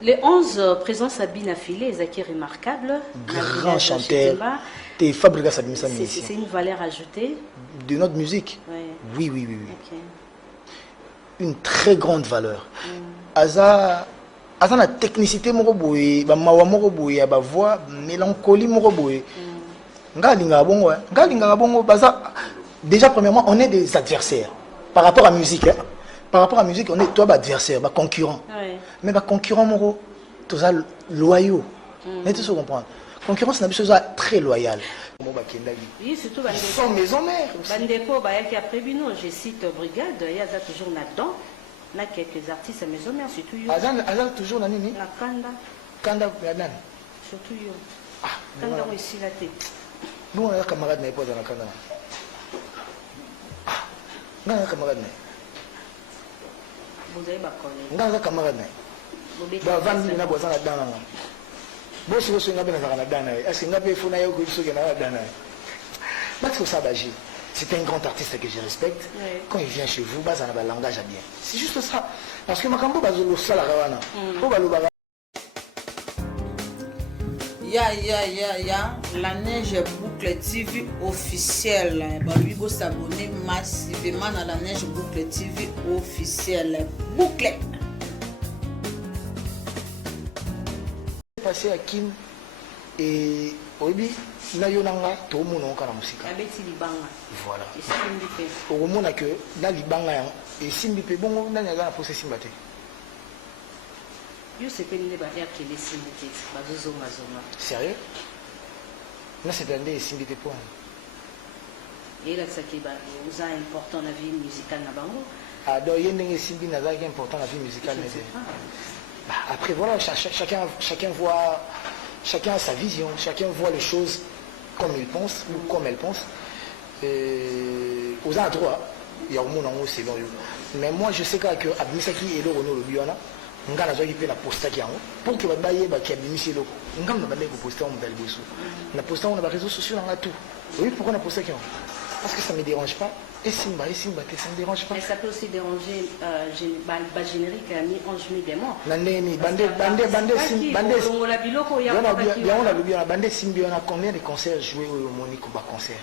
Les 11 présences à Binafilé, Zaki remarquable. Grand chanteur. C'est une valeur ajoutée. De notre musique. Ouais. Oui. Okay. Une très grande valeur. Aza la technicité moroboye, ba mawa moroboye, ba voix, mélancolie moroboye. Ngalinga bongo, déjà premièrement, on est des adversaires par rapport à la musique. Hein? Par rapport à la musique, on est toi adversaire, concurrent. Ouais. Mais concurrent moro, tous ça loyaux. Mais tu sais comprendre. Concurrence n'a pas chose très loyale. Oui, surtout sans maison mère. Bandeko qui a prévu nous, je cite Brigade, il y a toujours là-dedans. Là quelques artistes à maison mère, surtout yo. Azal toujours na nini? La Kanda. Kanda ya nani? Surtout yo. Ah, Kanda moi ici la tête. Nous on a camarade na pas dans la Kanda. Ah. Non, camarade na. Vous avez pas connu. Non, camarade na. Ba vandi na boza na dana. Bon si vous n'avez pas na dana. Est-ce que n'avez faut na yo ko so ke na dana? Parce que ça bagé. C'est un grand artiste que je respecte. Oui. Quand il vient chez vous, ça a un langage à bien. C'est juste ça. Parce que Makambo Bazolo Salarawana. Ya. La Neige Boucle TV officielle. Lui, vous s'abonner massivement à la Neige Boucle TV officielle. Boucle. Passé à Kim et Obi. Na yonanga to mona kana musika abeti libanga voilà esimbi pe okomona que na libanga ya esimbi pe bongo na nyaga na poser simba te yo sepeli ba ya kele simbi te bazozo mazoma sérieux na sepende esimbi te point et là ça qui ba uza important la vie musicale na bango ah donc yendenge esimbi na za qui important la vie musicale mais après voilà chacun voit chacun a sa vision, chacun voit les choses comme il pense ou comme elle pense. Aux endroits, il y a au monde en haut, c'est long. Mais moi, je sais que Abmisaki et le Renault le Biona, on a la posta qui est en haut. Pour que vous ayez qui Abimisi le on a posté en belle bousou. On a posté en réseaux sociaux, on a tout. Oui, pourquoi on a posté qui en haut? Parce que ça ne me dérange pas. Et Simba, ça ne me dérange pas. Mais ça peut aussi déranger le générique à mi-ange mi-démon. Bandé Simbi, on a combien de concerts joués au Monique ou concert?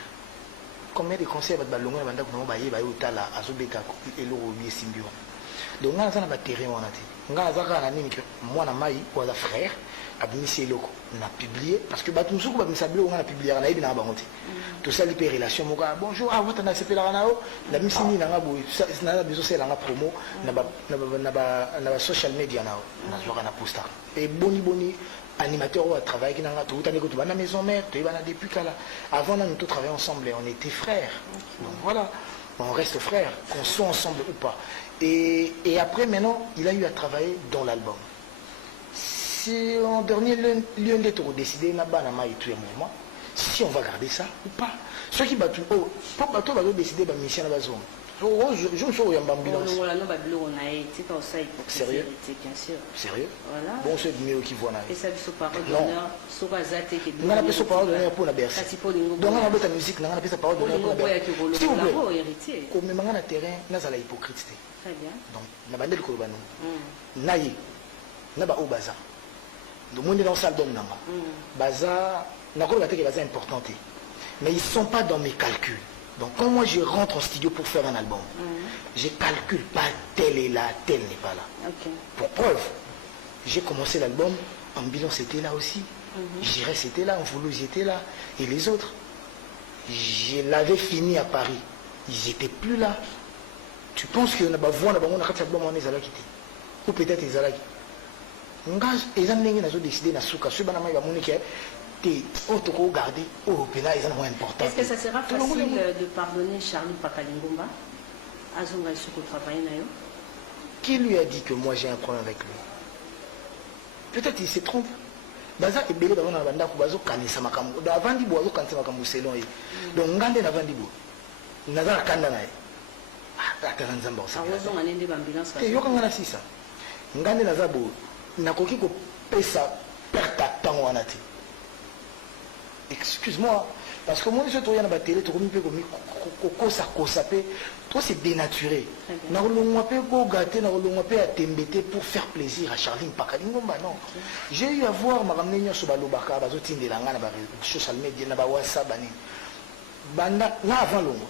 Combien de concerts va ballonner banda pour bailler bailler au tala azobeka et le robier Simbi. Donc on a ça na terrain on a dit. On a ça na nini que moi na mai ou à frère abimisi loko on a publié parce que batumsuku bamisabilo on a publié na ibi na bangote. Tout ça les relations moka bonjour ah vous t'as sepela nao la misini na ngabo na besoin c'est la promo na social media nao na joie na posta et boni animateur au travail qui n'a pas tout à l'écoute à la maison mère tu vas depuis là avant nous tous travailler ensemble et on était frères donc voilà on reste frères qu'on soit ensemble ou pas et après maintenant il a eu à travailler dans l'album si en dernier lieu d'être décidé na bana ma et tout un mouvement si on va garder ça ou pas ceux qui battent oh pas bateau va décider ba mission na bazon je me suis en ambulance sérieux bien sûr sérieux voilà bon c'est mieux qui voit et ça sur parole d'honneur sur azate que on a appelé sur parole d'honneur pour la berce donc on a appelé ta musique on a appelé sa parole d'honneur pour la berce s'il vous plaît héritier comme même na terrain na za la hypocrite très bien donc na bandel ko banu nayi na ba obaza le monde dans cet album nanga baza na ko bateke baza importante mais ils sont pas dans mes calculs. Donc quand moi je rentre en studio pour faire un album, je calcule pas tel est là, tel n'est pas là. Okay. Pour preuve, j'ai commencé l'album, Ambulance était là aussi, J'irais c'était là, Mfoulou j'étais là, et les autres, je l'avais fini à Paris, ils n'étaient plus là. Tu penses que on a quitté ou peut-être ils allaient ils ont décidé de souka, est-ce que ça sera facile de pardonner Charlie Pakalingumba? Qui lui a dit que moi j'ai un problème avec lui? Peut-être il se trompe. Baza est belé dans la bande pour bazo kanisa makambo. Dans avant di boazo kanisa makambo selon lui. Donc ngande na vandi bo. Naza kanda na. Ah, atana nzamba osa. Awozo ngande ambulance. Te yoka ngana sisa. Ngande naza bo. Nakoki ko pesa perte temps wanati. Excuse-moi, parce que moi je trouve na ba télé to komi pe ko sa pe toi c'est dénaturé na kolongwa pe ko gâter na kolongwa pe à tembete pour faire plaisir à Charline Pakalingomba non j'ai eu à voir makamne nyoso balobaka bazotindela nga na ba social media na ba WhatsApp bani banda na avant longo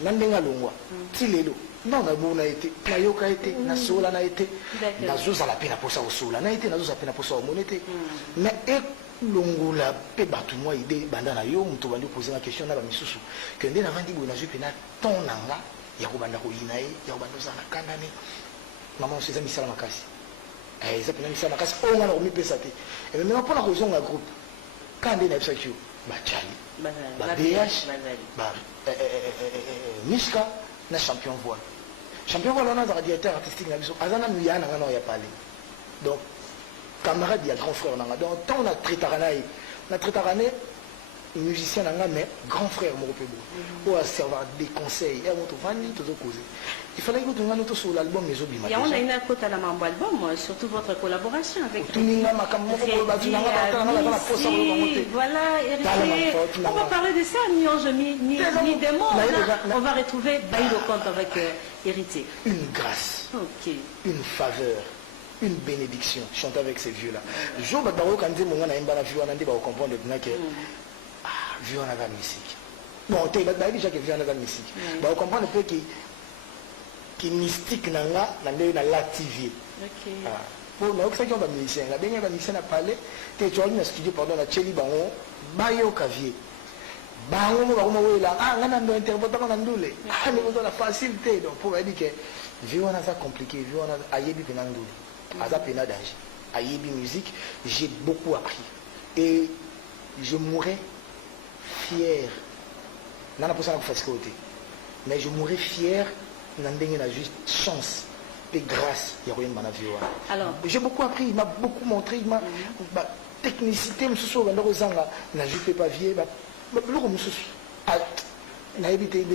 na ndenga longwa ti lelo non na bona été na yoka été na sola na été na zoza la pena posa osola na été na zoza pena posa monete mais longola pe batu moi idée banda na yo muto bandi poser la question na ba misusu que ndena vandi bo na je pena ton nanga ya ko banda ko inae ya ko banda za na kanane maman c'est ça misala makasi ça pena misala makasi o ngana ko mi pesa te et même pas na ko zonga groupe quand ndena bisa kiyo ba chali ba BH ba Mishka na champion voile on a un directeur artistique na biso azana muyana ngana ya parler donc camarade il y a grand frère nanga donc tant on a traité musicien nanga mais grand frère mon pebo pour servir des conseils et mon vandi tout causer il fallait que nous nous sur l'album les obima il y a on a une côte à la mambo album surtout votre collaboration avec Tuninga makambo voilà on va parler de ça ni des mots on va retrouver Baïlo Compte avec Héritier une grâce une faveur une bénédiction chanter avec ces vieux là jour bataro quand dit mon na imba na vieux na ndeba comprendre que vieux na la musique bon tu vas déjà que vieux na la musique ba comprendre peu qui mystique nanga na ndé na la TV bon na okisa ko ba musicien la benga ba musicien na parler te tu as une studio pardon na cheli bango bayo kavier bango mo ba ko mo wela ngana ndo interprète ko na ndule ni ko la facilité donc pour dire que vieux na ça compliqué vieux na ayebi pena ndule Aza pena danger. Ayebi musique, j'ai beaucoup appris. Et je mourrais fier. Nana pour ça na faire côté. Mais je mourrais fier n'andenge na juste chance et grâce ya koyemba na vie wana. Alors, j'ai beaucoup appris, il m'a beaucoup montré, il m'a technicité mususu banda kozanga na jupe papier ba loko mususu.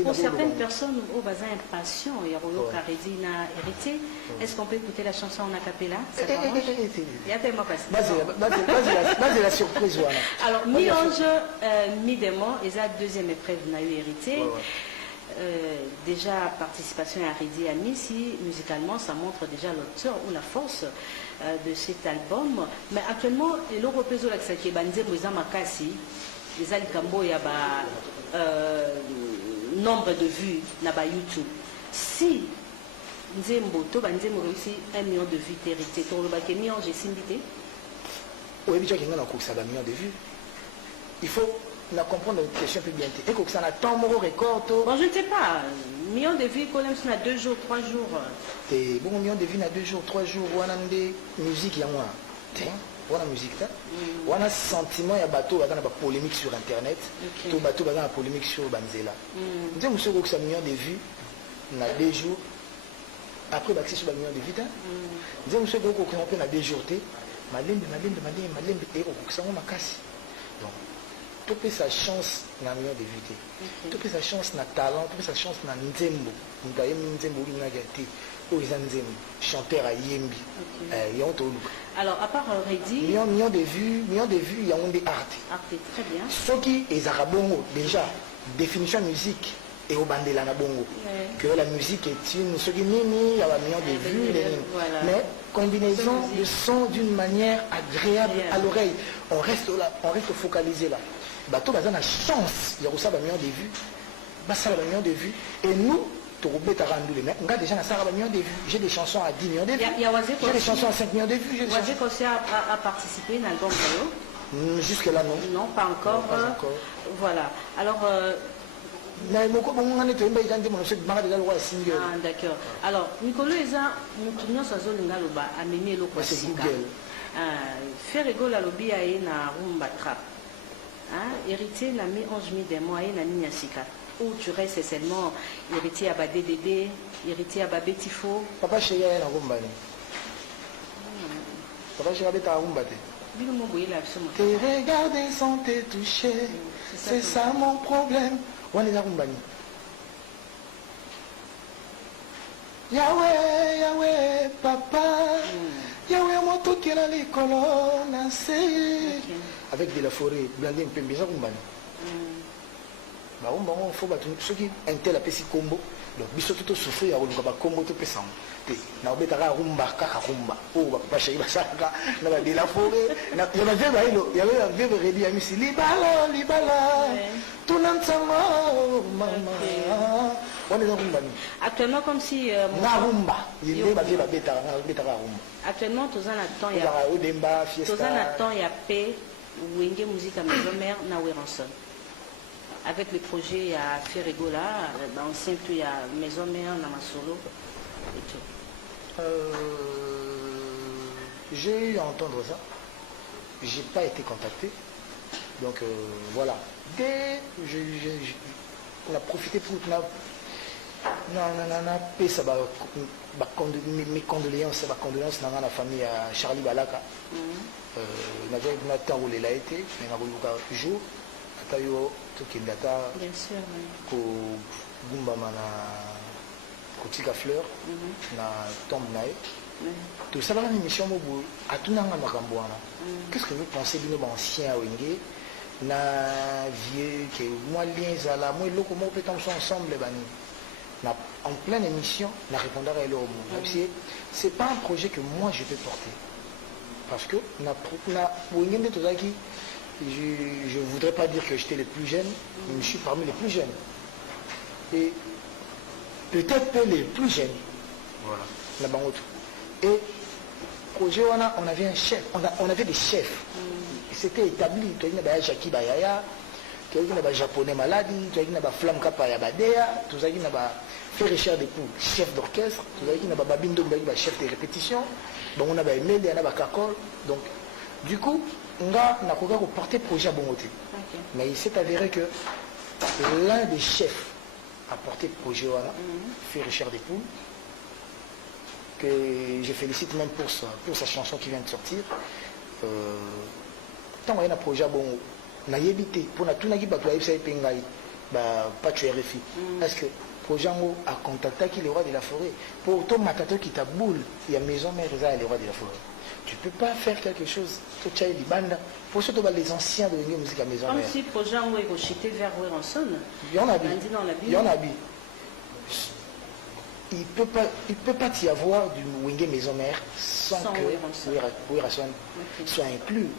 Pour certaines personnes au bazin impatient, il y a Royo Karedina Héritier. Est-ce qu'on peut écouter la chanson en acapella? Il y a tellement passé. C'est la surprise. Alors, mi-ange, mi-démon, et ça, deuxième épreuve, on a eu Héritier. Déjà, participation à Rédi à Missy, musicalement, ça montre déjà l'auteur ou la force de cet album. Mais actuellement, l'Europezo Laksaki Banze Moïsa Makasi, les Alikambo, il y a nombre de vues na ba YouTube. Si Nzembo to Banzembo réussit 1 million de vues hérité, ton le baké mi ange simbité. Oui, bien qu'il y a un million de vues. Il faut la comprendre une question plus bien. Et que ça n'a tant de record. Bon, je ne sais pas. Million de vues quand même na 2 jours, 3 jours. Et bon million de vues na 2 jours, 3 jours. On a des musiques il y a moi. On a musique là. On a sentiment il y a bateau on a polémique sur internet. Tout bateau on a polémique sur Banzela. Nous avons monsieur que ça million de vues na 2 jours. Après d'accès sur million de vues nous avons monsieur que on na 2 jours malembe et au ça on makasi. Donc tout peut sa chance na million de vues. Tout peut sa chance na talent, tout peut sa chance na Nzembo. Nzembo na gâté. Chanteur à Yembi. Alors, à part Rédi... Millions de vues, il y a des arts. Arte, très bien. Ce qui est Zarabongo, déjà, définition musique et au bandela na bongo. Que la musique est une... Ce qui il y a millions de vues, mais combinaison de son d'une manière agréable à l'oreille. On reste là, on reste focalisé là. Bateau, il y a une chance, il y a aussi un million de vues. Ça, un million de vues. Et nous, déjà j'ai des chansons à 10 millions de vues, j'ai des chansons à 5 millions de vues. Wazé aussi a participé dans l'album jusque là non. Non, pas encore. Voilà. Alors d'accord. Alors Nicolo Eza nous sazo ngaloba amemi eloko sika. Faire rigolo lobby aye na rumba trap. Héritier na mi 11 mi des mois na ninya sika. Où tu restes seulement héritier à DDD, héritier à Betifo. Papa chéri à la rumba. Papa chéri à rumba. Te regarder sans te toucher, c'est ça mon problème. On est la rumba. Yahweh, Yahweh, papa. Yahweh, mon tout qui est dans les colonnes. Avec de la forêt, blandé un peu bizarre rumba. barumba ngo faut batu soki intel apesi kombo donc biso tout souffrir ya koluka ba kombo to pesa te na obetaka rumba kaka rumba o ba pasha iba saka na ba de la forêt na ya ba veba ilo ya ba veba ready ya misi libala tunantsama mama on est rumba ni actuellement comme si na rumba yende ba veba betaka rumba actuellement toza na temps ya ya odemba fiesta toza na temps ya paix wenge musique à maison mère na Weranson. Avec le projet, il y a Ferregola, ancien tout, il y a Maison Mère, Namasolo et tout. J'ai eu à entendre ça. J'ai pas été contacté. Donc voilà. Dès on a profité pour mes condoléances dans la famille à Charlie Balaka. On avait un temps où il a été, mais on a eu un jour. Bien sûr, ko gumbama na kotika fleur na tombe nae tout ça là une mission mobo atunanga makambo wana qu'est-ce que vous pensez bino ba ancien wenge na vieux que moi lien zala moi loko mo peut ensemble bani na en pleine émission na répondre à l'homme c'est pas un projet que moi je peux porter parce que na wenge de tozaki je ne voudrais pas dire que j'étais le plus jeune, mais je suis parmi les plus jeunes. Et peut-être que les plus jeunes. Voilà. Et projet, on avait un chef, on avait des chefs. C'était établi. Tu as dit Jackie Bayaya, tu as dit japonais maladi, tu as dit Flamme Kapaya Badea, tu as dit Fait Richard Despou, chef d'orchestre, tu as dit Babindo, chef de répétition. Donc on a Emile, on a Kakol. Donc du coup, on a porté le projet à Bongoté. Mais il s'est avéré que l'un des chefs a porté le projet fait Richard Despou, que je félicite même pour sa chanson qui vient de sortir. Tant qu'il y a un projet à Bongo, on a évité, pour tout le monde, pas tu RFI. Parce que le projet a contacté le roi de la forêt. Pour tout le qui t'a boule, il y a maison mère, il y a le roi de la forêt. Tu ne peux pas faire quelque chose, pour surtout les anciens de la musique à maison. Comme si le projet est rejeté vers Weranson. Il y en a il ne peut pas y avoir du Wenge maison mère sans que Weranson soit inclus.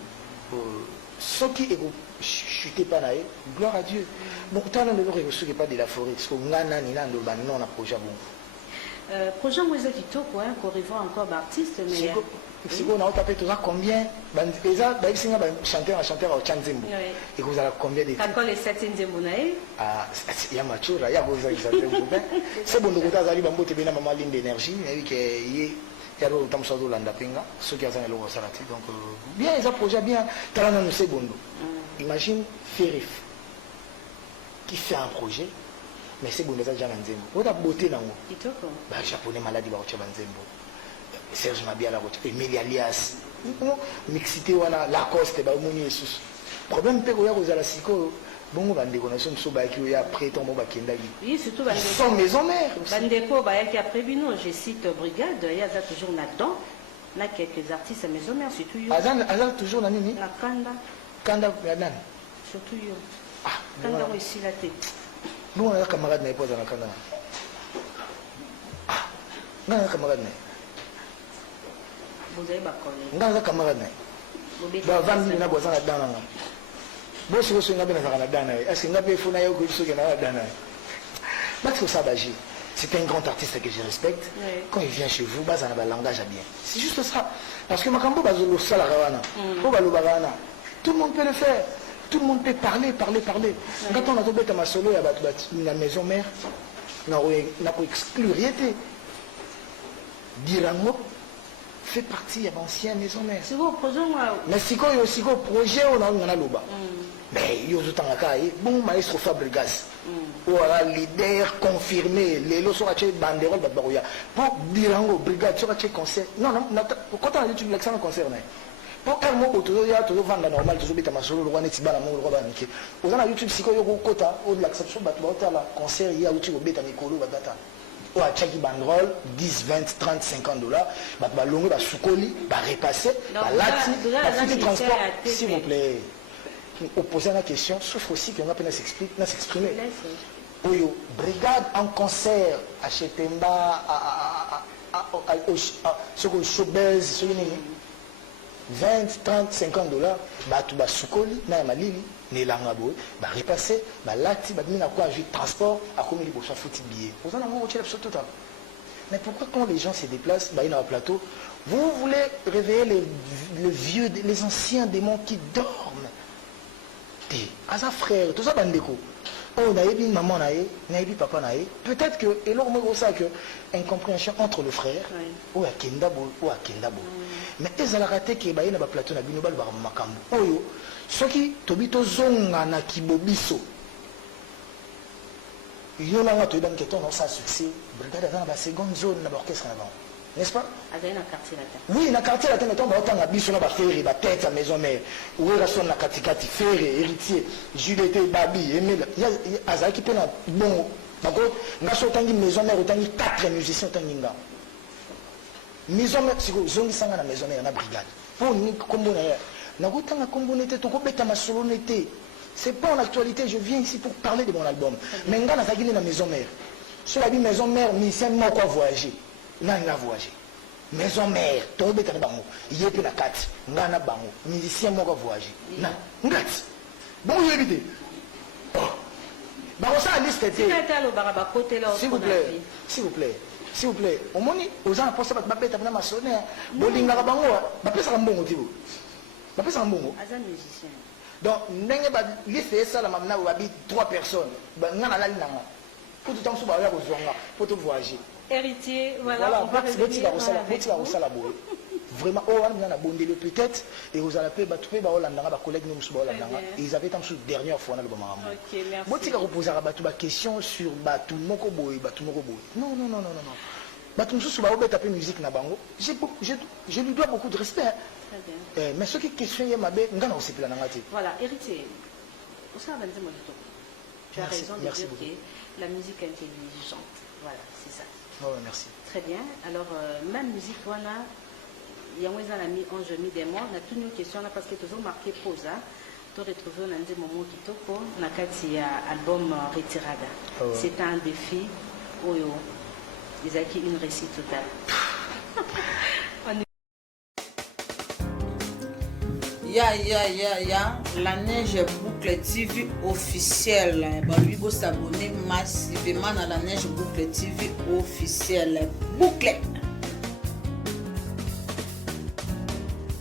Ce qui est chuté par là, gloire à Dieu. Donc, tant que nous ne pas de la forêt, parce que nous avons un projet. Projet où est-ce qu'il faut encore d'artistes, mais si vous avez tapé tout ça, combien chanteur au Chanzembo et vous avez combien de quand les 7 Nzembonae ah il y a Machura il y a vous c'est bon de vous avez bambo te bena maman ligne d'énergie et que y a le temps ça d'Olanda penga ce qui a ça le salati donc bien les projets bien talent nous c'est bon imagine Ferif qui fait un projet mais c'est bon déjà Nzembo vous avez beauté là kitoko ba japonais maladie ba Nzembo Serge Mabiala, Emilie Alias, mixité wana Lacoste, ba moni Jesus. Problème pe ko ya ko zala siko bongo bande ko na so so ba ki ya après ton ba kenda gi. Oui, surtout bande sans maison mère. Bande ko ba ya ki après bino, je cite Brigade, il y a toujours là-dedans. Là quelques artistes à maison mère surtout yo. Azan toujours na nini? La Kanda ya nani? Surtout yo. Ah, Kanda ko ici la tête. Nous on a camarade na pas dans Kanda. Ah, na camarade na. Vous avez ma collègue. Nga camarade na. Ba vandi na boza na dana na. Bo so so ngabe na kana dana. Est-ce que ngabe funa yo ko so ke na dana. Matko Sabaji, c'est un grand artiste que je respecte. Oui. Quand il vient chez vous, bas na ba langage à bien. C'est juste ça. Parce que makambo bazolo sala rawana. Ko baloba wana. Tout le monde peut le faire. Tout le monde peut parler. Quand on a tombé à ma solo ya ba na maison mère, na ko exclure yete. Dirango fait partie de l'ancienne maison mère. C'est vos projets, moi. Mais si quoi, aussi quoi projet on a un loba. Mais il y a autant de bon maestro Fabregas. Ou un leader confirmé. Les lots sont à banderole babarouya. Pour dire en brigade sur un concert. Non, quand on a dit tu l'accent concert. Pour un mot autour, il y a toujours vendre normal, toujours bête à ma solo, le roi n'est pas l'amour, le roi banniqué. Aux a YouTube, si quoi, il y a un quota, ou de l'acception, la concert, il y a YouTube, bête à Nicolo, batata. Ou à Tchaki Bandrol, 10, 20, 30, 50 dollars, bah l'ongle, bah soukoli, bah repasser, bah lati, bah foutre transport, s'il vous plaît. opposer la question, sauf aussi qu'on a pu s'exprimer. Oyo, brigade en concert à Chetemba, au showbiz, 20, 30, 50 $, tu vas soukoli, na malili, ne langa boy, bah repasser, bah lati, bah mina quoi, j'ai transport, à combien de bourses foutu billet. Vous en avez un autre tout. Mais pourquoi quand les gens se déplacent, bah ils ont un plateau, vous voulez réveiller les vieux, les anciens démons qui dorment. À sa frère, tout ça bandeko. Oh, naïbi maman naïe, naïbi papa naïe. Peut-être que, et là on ça que incompréhension entre le frère, ou à Kendabo, ou à Kendabo. Mais ils ont raté que bah il y a un plateau na binobal bar makambo. Oh yo, ce qui tobito zonga na kibobiso. Yo na ngato dan keton ça succès. Brigade dans la seconde zone na orchestre na. N'est-ce pas? Oui, dans le quartier latin, on va entendre Bisson, Ferré, la tête à maison mère, où est la son na Katikati, Ferré, héritier, Juliette, Babi, Emile, il y a Azaki qui peut être bon. D'accord? N'a pas autant de maison mère, autant de 4 musiciens, autant de gars. Maison mère, c'est quoi? Zongi Sanga na maison mère, na brigade. Pour nous, comme on est, n'a pas autant de combonité, tout comme bête ma solonité. C'est pas en actualité, je viens ici pour parler de mon album. Mais on a na maison mère. Sur la maison mère, musicien, moi quoi voyager. Nanga voyagé. Maison mère, tombe dans le bango. Il y a plus la carte. Ngana bango. Musicien moi voyagé. Na, ngati. Bon, il évite. Oh. Bah on s'en liste. S'il vous plaît, s'il vous plaît, s'il vous plaît. Au moins, aux gens pour ça va bête à ma sonner. Bolinga bango. Bah pèse un bon tibo. Bah pèse un bon. Azan musicien. Donc, n'engue ba liste ça la mamna ou habite 3 personnes. Bah ngana la nanga. Pour tout temps sous barrière aux zonga. Pour tout voyager. Héritier, voilà, on va revenir vraiment, peut-être, et vous allez payer collègues ils avaient tant dernière fois dans le moment. Ok, merci. Moi, tu vas reposer la question sur Batou Mokoboy, Batou Mokoboy. Non. Batou Mokoboy, taper musique na bango. Je lui dois beaucoup de respect. Très bien. Mais ce qui est question, il y a ma bête, voilà, héritier. Tu as raison de dire que la musique est intelligente. Voilà, c'est ça. Oh, merci. Très bien. Alors, même musique, voilà, il y a un ami, on je mis des mois, on a toutes nos questions là parce que toujours marqué pause. Tu as retrouvé un des moments qui toko, on a quatre album Retirada. Oh. C'est un défi. Oh yo, ils ont une réussite totale. Ya, la Neige Boucle TV officielle. Lui, vous s'abonner massivement à la Neige Boucle TV officielle. Boucle.